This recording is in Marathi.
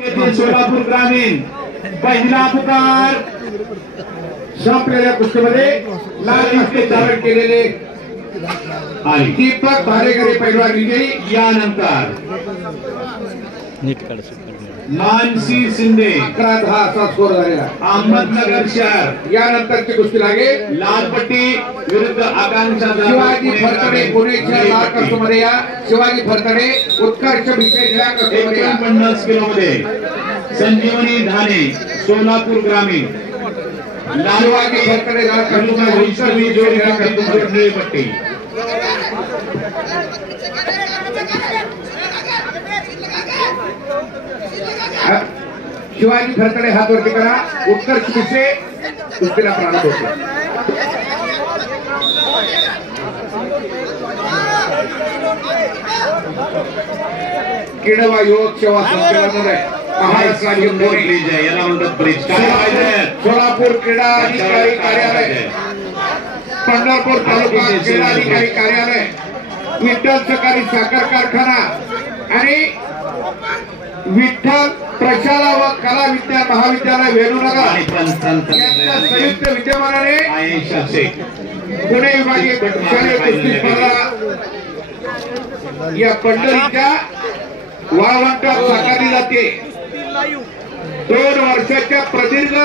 सोलापूर ग्रामीण पहिला पुकार संपलेल्या कुस्तीमध्ये लाल हस्ते धारण केलेले आणि दीपक भालेकरी पैलवान विजयी। यानंतर मानसी शिंदे 11-10 असा स्कोर झालेला अहमदनगर शहर। यानंतरची कुस्ती लागे लाल पट्टी विरुद्ध आकांक्षा शिवाजी फरतडे पुणेच्या लाल कस्टमध्ये या शिवाजी फरतडे उत्कर्ष विशेष या कस्टमध्ये 50 किलो मध्ये संजीवनी धाने सोलापूर ग्रामीण शिवाजी फरतडे लाल कस्टमध्ये जोडी या कस्टमध्ये पट्टी शिवाजी फरतडे हात वरती करा। उत्कर्ष विषय कुस्तीला प्रारंभ होतो। किडवा युवक सेवा संस्थेमध्ये महाराष्ट्र राज्य सोलापूर क्रीडा अधिकारी कार्यालय पंढरपूर तालुका क्रीडा अधिकारी कार्यालय विठ्ठल सहकारी साखर कारखाना आणि विठ्ठल प्रशाला व कला विज्ञान महाविद्यालय वेणूनगर यांच्या संयुक्त विद्यमानाने पुणे विभागीय शालेय कुस्ती स्पर्धा या पंढरीच्या वाळवंटात साकारली जाते। 2 वर्षाच्या प्रदीर्घ